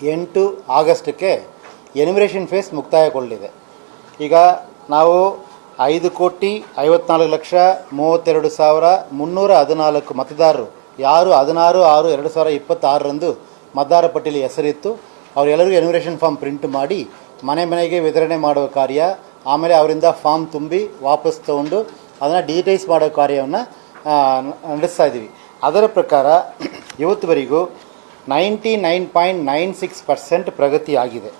8 ಆಗಸ್ಟ್ಗೆ enumeration face ಮುಕ್ತಾಯಗೊಳ್ಳಲಿದೆ. ಈಗ ನಾವು 5,54,32,314 ಮತದಾರರು ಯಾರು 16/6/2026 ಮತದಾರ ಪಟ್ಟಿಯಲ್ಲಿ ಹೆಸರಿತ್ತು ಅವರೆಲ್ಲರಿಗೂ ಎನ್ಯುಮರೇಷನ್ ಫಾರ್ಮ್ ಪ್ರಿಂಟ್ ಮಾಡಿ ಮನೆ ಮನೆಗೆ ವಿತರಣೆ ಮಾಡುವ ಕಾರ್ಯ, ಆಮೇಲೆ ಅವರಿಂದ ಫಾರ್ಮ್ ತುಂಬಿ ವಾಪಸ್ ತೊಗೊಂಡು ಅದನ್ನು ಡಿಜಿಟೈಸ್ ಮಾಡೋ ಕಾರ್ಯವನ್ನು ನಡೆಸ್ತಾ ಇದ್ದೀವಿ. ಅದರ ಪ್ರಕಾರ ಇವತ್ತುವರೆಗೂ 99.96% ಪ್ರಗತಿಯಾಗಿದೆ.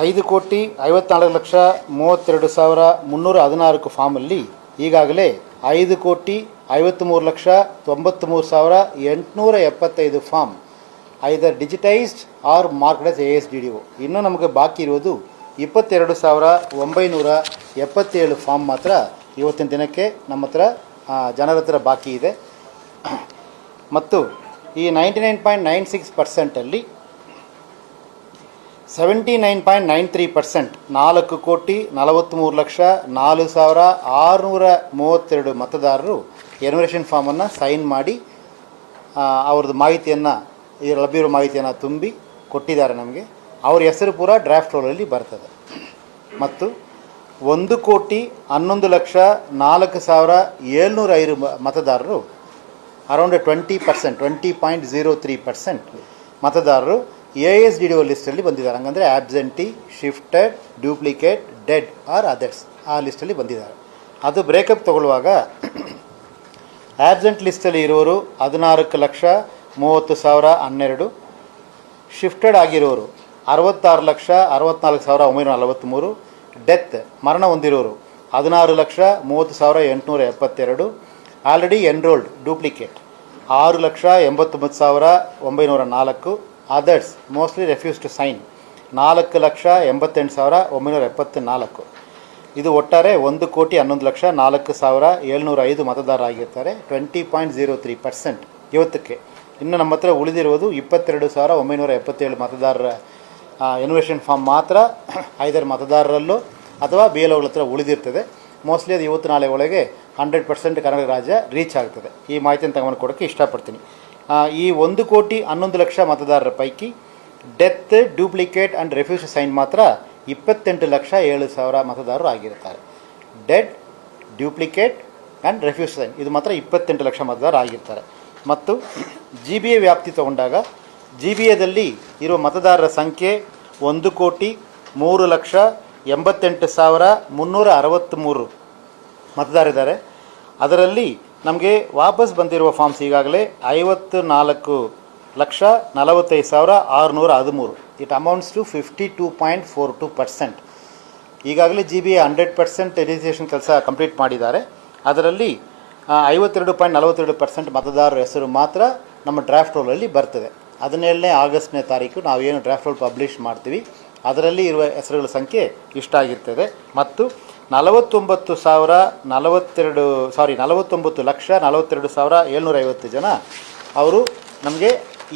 5,54,32,314 ಫಾರ್ಮಲ್ಲಿ ಈಗಾಗಲೇ 5,53,93,875 form either digitised or marked as ASDDO. ಇನ್ನೂ ನಮಗೆ ಬಾಕಿ ಇರೋದು 22,977 ಫಾರ್ಮ್ ಮಾತ್ರ ಇವತ್ತಿನ ದಿನಕ್ಕೆ ನಮ್ಮ ಹತ್ರ ಜನರ ಹತ್ರ ಬಾಕಿ ಇದೆ. ಮತ್ತು ಈ 99.96%ಅಲ್ಲಿ 79.93% 4,43,04,632 ಮತದಾರರು ಎನ್ಯುಮರೇಷನ್ ಫಾರ್ಮನ್ನು ಸೈನ್ ಮಾಡಿ ಅವ್ರದ್ದು ಮಾಹಿತಿಯನ್ನು ಲಭ್ಯವಿರೋ ಮಾಹಿತಿಯನ್ನು ತುಂಬಿ ಕೊಟ್ಟಿದ್ದಾರೆ ನಮಗೆ. ಅವ್ರ ಹೆಸರು ಪೂರ ಡ್ರಾಫ್ಟ್ ರೋಲಲ್ಲಿ ಬರ್ತದೆ. ಮತ್ತು 1,11,04,705 ಮತದಾರರು ಅರೌಂಡ್ 20.03% ಮತದಾರರು ASDDO ಲಿಸ್ಟಲ್ಲಿ ಬಂದಿದ್ದಾರೆ. ಹಂಗಂದರೆ absentee, shifted, duplicate, dead or others ಆ ಲಿಸ್ಟಲ್ಲಿ ಬಂದಿದ್ದಾರೆ. ಅದು ಬ್ರೇಕಪ್ ತಗೊಳ್ಳುವಾಗ ಆಬ್ಸೆಂಟ್ ಲಿಸ್ಟಲ್ಲಿ ಇರೋರು 14,30,12, ಶಿಫ್ಟೆಡ್ ಆಗಿರೋರು 66,64,943, ಡೆತ್ ಮರಣ ಹೊಂದಿರೋರು 16,30,872, already enrolled duplicate 6,89,904, others mostly refuse to sign 4,88,974. ಇದು ಒಟ್ಟಾರೆ 1,11,04,705 ಮತದಾರರಾಗಿರ್ತಾರೆ. 20.03% ಇವತ್ತಕ್ಕೆ. ಇನ್ನು ನಮ್ಮ ಹತ್ರ ಉಳಿದಿರುವುದು 22,977 ಮತದಾರರ ಎನ್ಯುಮರೇಷನ್ ಫಾರ್ಮ್ ಮಾತ್ರ ಐದರ್ ಮತದಾರರಲ್ಲೋ ಅಥವಾ BLOಗಳ ಹತ್ರ ಉಳಿದಿರ್ತದೆ. ಮೋಸ್ಟ್ಲಿ ಅದು ಇವತ್ತು ನಾಳೆ ಒಳಗೆ 100% ಕರ್ನಾಟಕ ರಾಜ್ಯ ರೀಚ್ ಆಗ್ತದೆ. ಈ ಮಾಹಿತಿಯನ್ನು ತಗೊಂಡು ಕೊಡೋಕ್ಕೆ ಇಷ್ಟಪಡ್ತೀನಿ. ಈ 1,11,00,000 ಮತದಾರರ ಪೈಕಿ death, duplicate and refuse sign ಮಾತ್ರ 28,07,000 ಮತದಾರರು ಆಗಿರ್ತಾರೆ. Dead, duplicate and refuse sign ಇದು ಮಾತ್ರ 28 ಲಕ್ಷ ಮತದಾರರು ಆಗಿರ್ತಾರೆ. ಮತ್ತು GBA ವ್ಯಾಪ್ತಿ ತಗೊಂಡಾಗ GBAದಲ್ಲಿ ಇರುವ ಮತದಾರರ ಸಂಖ್ಯೆ 1,03,88,363 ಮತದಾರರಿದ್ದಾರೆ. ಅದರಲ್ಲಿ ನಮಗೆ ವಾಪಸ್ ಬಂದಿರುವ ಫಾರ್ಮ್ಸ್ ಈಗಾಗಲೇ 54,45,613. It amounts to 52.42%. ಈಗಾಗಲೇ GBA 100% ರಿಜಿಸ್ಟ್ರೇಷನ್ ಕೆಲಸ ಕಂಪ್ಲೀಟ್ ಮಾಡಿದ್ದಾರೆ. ಅದರಲ್ಲಿ 52.42% ಮತದಾರರ ಹೆಸರು ಮಾತ್ರ ನಮ್ಮ ಡ್ರಾಫ್ಟ್ ರೋಲಲ್ಲಿ ಬರ್ತದೆ. 17ನೇ ಆಗಸ್ಟ್ನೇ ತಾರೀಕು ನಾವೇನು ಡ್ರಾಫ್ಟ್ ರೋಲ್ ಪಬ್ಲಿಷ್ ಮಾಡ್ತೀವಿ ಅದರಲ್ಲಿ ಇರುವ ಹೆಸರುಗಳ ಸಂಖ್ಯೆ ಇಷ್ಟಾಗಿರ್ತದೆ. ಮತ್ತು 49,42,750 ಜನ ಅವರು ನಮಗೆ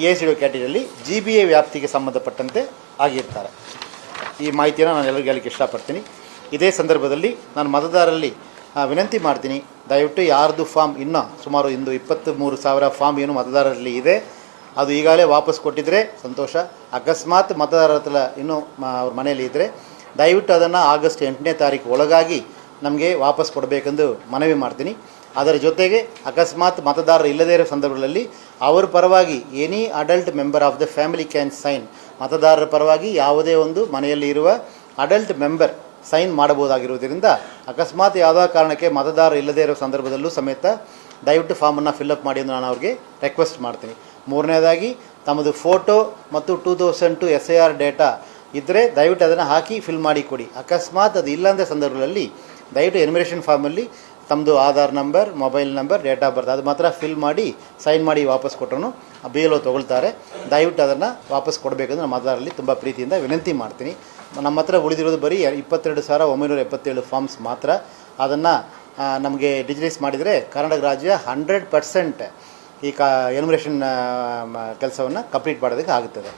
ASDDO ಕ್ಯಾಟಗರಿಯಲ್ಲಿ GBA ವ್ಯಾಪ್ತಿಗೆ ಸಂಬಂಧಪಟ್ಟಂತೆ ಆಗಿರ್ತಾರೆ. ಈ ಮಾಹಿತಿಯನ್ನು ನಾನು ಎಲ್ಲರಿಗೂ ಹೇಳಲಿಕ್ಕೆ ಇಷ್ಟಪಡ್ತೀನಿ. ಇದೇ ಸಂದರ್ಭದಲ್ಲಿ ನಾನು ಮತದಾರರಲ್ಲಿ ವಿನಂತಿ ಮಾಡ್ತೀನಿ, ದಯವಿಟ್ಟು ಯಾರ್ದು ಫಾರ್ಮ್ ಇನ್ನೂ ಸುಮಾರು 23,000 ಫಾರ್ಮ್ ಏನು ಮತದಾರರಲ್ಲಿ ಇದೆ ಅದು ಈಗಾಗಲೇ ವಾಪಸ್ ಕೊಟ್ಟಿದ್ದರೆ ಸಂತೋಷ. ಅಕಸ್ಮಾತ್ ಮತದಾರರ ಹತ್ರ ಇನ್ನೂ ಅವ್ರ ಮನೆಯಲ್ಲಿ ಇದ್ದರೆ ದಯವಿಟ್ಟು ಅದನ್ನು ಆಗಸ್ಟ್ 8ನೇ ತಾರೀಕು ಒಳಗಾಗಿ ನಮಗೆ ವಾಪಸ್ ಕೊಡಬೇಕೆಂದು ಮನವಿ ಮಾಡ್ತೀನಿ. ಅದರ ಜೊತೆಗೆ ಅಕಸ್ಮಾತ್ ಮತದಾರರು ಇಲ್ಲದೇ ಇರೋ ಸಂದರ್ಭಗಳಲ್ಲಿ ಅವರ ಪರವಾಗಿ any adult member of the family can sign. ಮತದಾರರ ಪರವಾಗಿ ಯಾವುದೇ ಒಂದು ಮನೆಯಲ್ಲಿ ಇರುವ ಅಡಲ್ಟ್ ಮೆಂಬರ್ ಸೈನ್ ಮಾಡಬಹುದಾಗಿರುವುದರಿಂದ ಅಕಸ್ಮಾತ್ ಯಾವುದೋ ಕಾರಣಕ್ಕೆ ಮತದಾರರು ಇಲ್ಲದೇ ಇರೋ ಸಂದರ್ಭದಲ್ಲೂ ಸಮೇತ ದಯವಿಟ್ಟು ಫಾರ್ಮನ್ನು ಫಿಲ್ಅಪ್ ಮಾಡಿ ಎಂದು ನಾನು ಅವ್ರಿಗೆ ರಿಕ್ವೆಸ್ಟ್ ಮಾಡ್ತೀನಿ. ಮೂರನೇದಾಗಿ ತಮ್ಮದು ಫೋಟೋ ಮತ್ತು 2002 SIR ಡೇಟಾ ಇದ್ದರೆ ದಯವಿಟ್ಟು ಅದನ್ನು ಹಾಕಿ ಫಿಲ್ ಮಾಡಿ ಕೊಡಿ. ಅಕಸ್ಮಾತ್ ಅದು ಇಲ್ಲಂದ ಸಂದರ್ಭದಲ್ಲಿ ದಯವಿಟ್ಟು ಎನ್ಯುಮರೇಷನ್ ಫಾರ್ಮಲ್ಲಿ ತಮ್ಮದು Aadhaar number, mobile number, date of birth ಅದು ಮಾತ್ರ ಫಿಲ್ ಮಾಡಿ ಸೈನ್ ಮಾಡಿ ವಾಪಸ್ ಕೊಟ್ಟರು BLO ತೊಗೊಳ್ತಾರೆ. ದಯವಿಟ್ಟು ಅದನ್ನು ವಾಪಸ್ ಕೊಡಬೇಕಂದ್ರೆ ನಮ್ಮ ಮತದಾರರಲ್ಲಿ ತುಂಬ ಪ್ರೀತಿಯಿಂದ ವಿನಂತಿ ಮಾಡ್ತೀನಿ. ನಮ್ಮ ಹತ್ರ ಉಳಿದಿರೋದು ಬರೀ 22,977 ಫಾರ್ಮ್ಸ್ ಮಾತ್ರ. ಅದನ್ನು ನಮಗೆ ಡಿಜಿಟೈಸ್ ಮಾಡಿದರೆ ಕರ್ನಾಟಕ ರಾಜ್ಯ 100% ಈ ಎನ್ಯುಮರೇಷನ್ ಕೆಲಸವನ್ನು ಕಂಪ್ಲೀಟ್ ಮಾಡೋದಕ್ಕೆ ಆಗುತ್ತದೆ.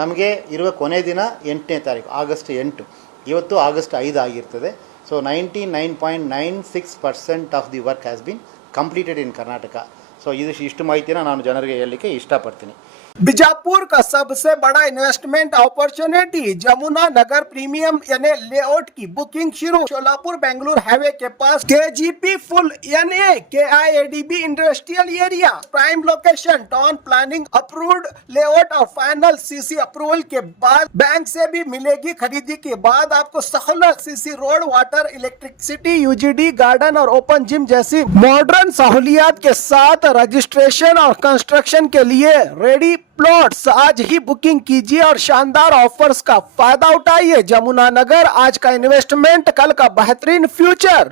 ನಮಗೆ ಇರುವ ಕೊನೆ ದಿನ 8ನೇ ತಾರೀಕು ಆಗಸ್ಟ್ 8. ಇವತ್ತು ಆಗಸ್ಟ್ 5 ಆಗಿರ್ತದೆ. So 99.96% of the work has been completed in Karnataka. So ಇಷ್ಟು ಮಾಹಿತಿಯನ್ನು ನಾನು ಜನರಿಗೆ ಹೇಳಲಿಕ್ಕೆ ಇಷ್ಟಪಡ್ತೀನಿ. बीजापुर का सबसे बड़ा इन्वेस्टमेंट अपॉर्चुनिटी जमुना नगर प्रीमियम यानी लेआउट की बुकिंग शुरू। सोलापुर बेंगलुरु हाईवे के पास KGP फुल यानी KIADB industrial area, prime location, town planning approved layout और फाइनल CC अप्रूवल के बाद बैंक से भी मिलेगी। खरीदी के बाद आपको सहूलत CC road, water, electricity, UGD, garden और ओपन जिम जैसी मॉडर्न सहूलियात के साथ रजिस्ट्रेशन और कंस्ट्रक्शन के लिए रेडी प्लॉट्स। आज ही बुकिंग कीजिए और शानदार ऑफर्स का फायदा उठाइए। जमुना नगर, आज का इन्वेस्टमेंट, कल का बेहतरीन फ्यूचर।